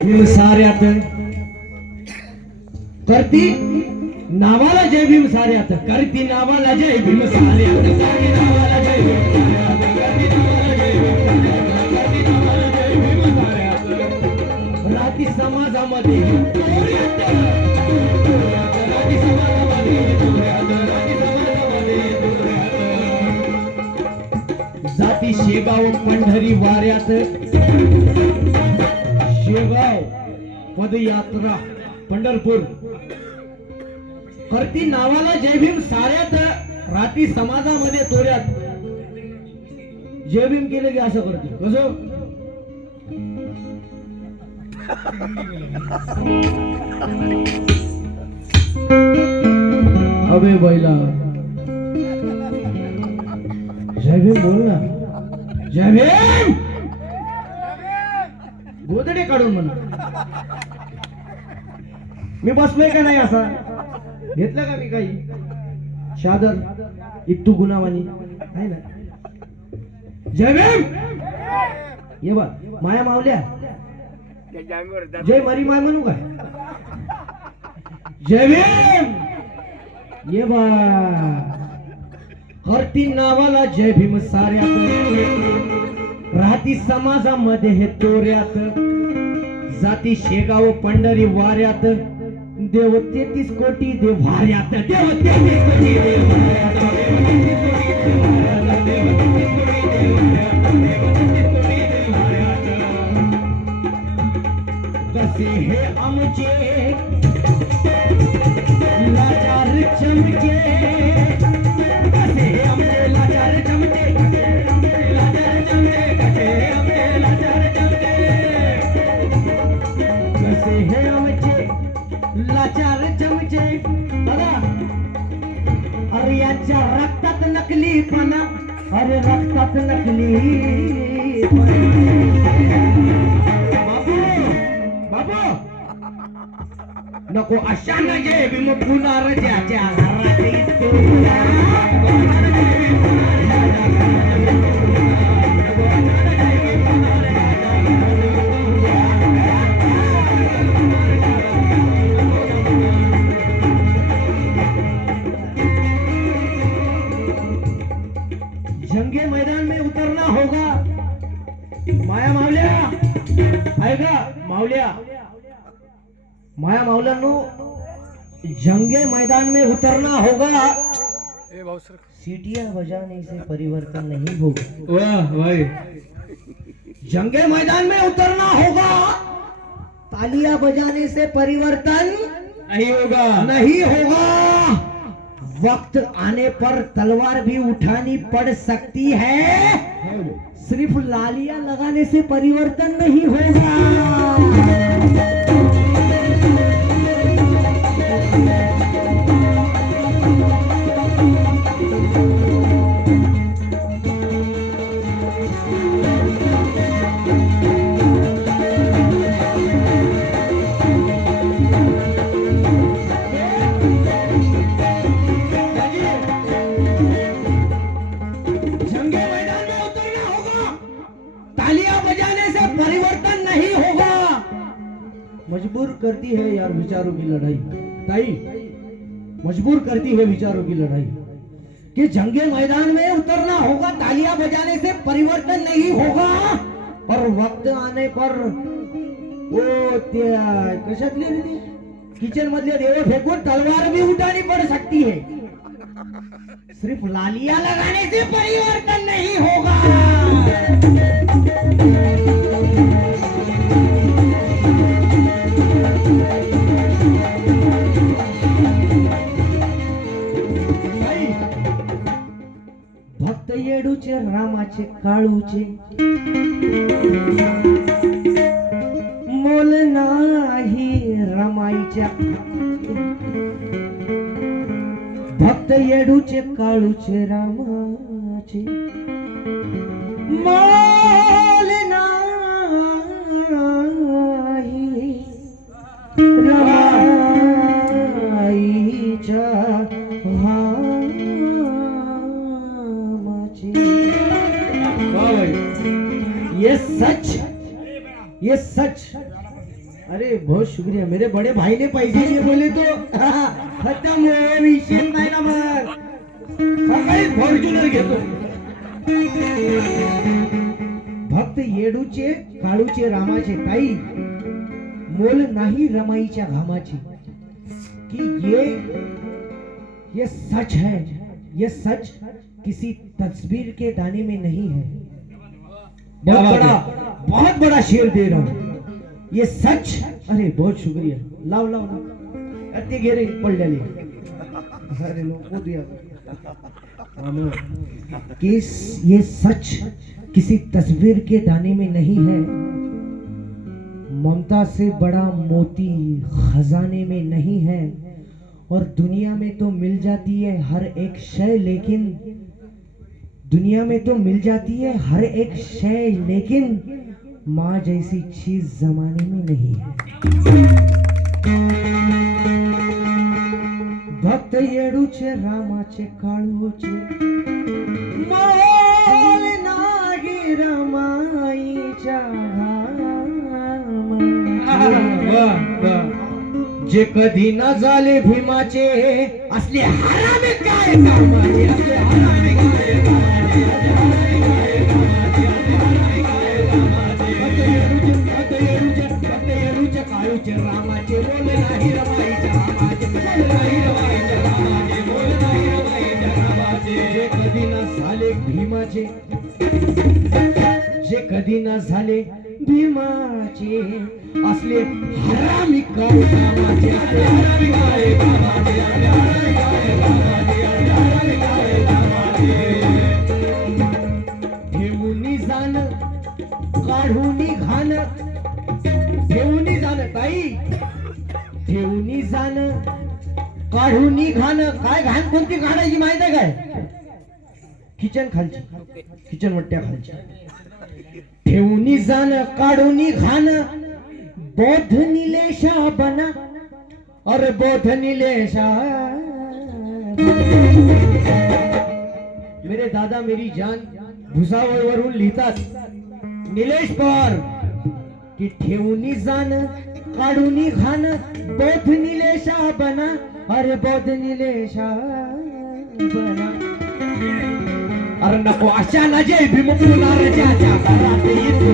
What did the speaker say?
भीम साऱ्यात करती नावाला जय भीम साऱ्यात करती नावाला जय भीम साऱ्यात करती नावाला जय भीम साऱ्यात करती नावाला जय भीम साऱ्यात राती समाजामध्ये राती समाजामध्ये जाती शेगाव पंढरी वाऱ्यात शेगाव पदयात्रा पंढरपूर करती नावाला जय भीम साऱ्यात राती समाजामध्ये तोऱ्यात जय भीम केले की असं करते कसं अबे बैला जय भीम बोल ना जय भीम गोदडे काढून म्हणा मी बसलोय का नाही असा घेतलं का मी काही शादर इत्तू गुनावानी आहे ना जय भीम ये बा माया मावल्या जय मरी माय म्हणू काय जय भीम ये बा करती नावाला जय भीम साऱ्यात राहती समाजामध्ये हे तोऱ्यात जाती शेगाव पंढरी वाऱ्यात देव 33 कोटी देव भार्यात देव 33 कोटी देव भार्यात कसे हे आमचे लाचार चमचे कसे हे आमचे लाचार चमचे लाचार चमचे कसे आमचे लाचार चमचे कसे हे आमचे लाचार चमचे बघा अरे यांच्या रक्तात नकलीपणा अरे रक्तात नकली बाबू नको अशा न जय भीम पुनार ज्याच्या घरात जंगे मैदान में उतरना होगा माया मावल्या ऐका मावल्या माया मावल्यानो जंगे मैदान में उतरना होगा सीटियां बजाने से परिवर्तन नहीं होगा वाह भाई जंगे मैदान में उतरना होगा तालियां बजाने से परिवर्तन नहीं होगा नहीं होगा वक्त आने पर तलवार भी उठानी पड़ सकती है सिर्फ लालियां लगाने से परिवर्तन नहीं होगा मजबूर करती है यार विचारों की लड़ाई ताई मजबूर करती है विचारों की लड़ाई कि जंगे मैदान में उतरना होगा तालियां बजाने से परिवर्तन नहीं होगा और वक्त आने पर वो कशातले किचन मधले देव फेकून तलवार भी उठानी पड़ सकती है सिर्फ लालियां लगाने से परिवर्तन नहीं होगा भक्त येडूचे रामाचे काळूचे मोल नाही रमाईच्या भक्त येडूचे काळूचे रामाचे मोल नाही रमाईच्या ये सच अरे बहुत शुक्रिया, मेरे बड़े भाई ने पैसे दिए बोले तो खत्म हो विषय नाही ना मग सकाळी फॉर्च्युनर घेतो. भक्त येडूचे काळूचे रामाचे ताई मोल नाही रमाईच्या घामाची कि ये सच है, ये सच किसी तस्वीर के दाने में नहीं है. बहुत बड़ा शेर दे रहा हूँ, ये सच. अरे बहुत शुक्रिया. लाव लाव लाव ते घे रे पडलेले. अरे नको दिया कि ये सच किसी तस्वीर के दाने में नहीं है, ममता से बड़ा मोती खजाने में नहीं है. और दुनिया में तो मिल जाती है हर एक शय, लेकिन दुनिया में तो मिल जाती है हर एक शय, लेकिन माँ जैसी चीज जमाने में नहीं है. भक्त येडूचे रामाचे काळूचे मोल नाही रमाईच्या घामाची. जे कधी न झाले भीमाचे असले हरामे काय कामाचे, असले हरामे काय कामाचे, काळूचे रामाचे बोल नाही रमाईच्या रामाचे, बोल नाही रमाईच्या रामाचे, बोल नाही रमाईच्या रामाचे. जे कधी न झाले भीमाचे, जे कधी न झाले भीमाचे असले हरामी काय कामाचे, असले हरामी काय कामाचे, असले हरामी काय कामाचे, असले हरामी काय कामाचे. ठेवूनी जाण काढूनी घाण, ठेवूनी जाण ताई, ठेवूनी जाण काढूनी घाण. काय घाण कोणती काढायची माहित आहे काय? किचन खालची, किचन वट्ट्या खालची. ठेवूनी जाण काढूनी घाण, बोध नीलेशा बना, और बोध नीलेशा. मेरे दादा मेरी जान भुसावळ वरून लिहितात निलेश पवार की ठेवूनी जाण काढूनी घाण, बोध नीलेशा बना, अरे बोध नीलेशा बना. अरे नको अशा नजे भीमपुरा राजाच्या घरात येतो.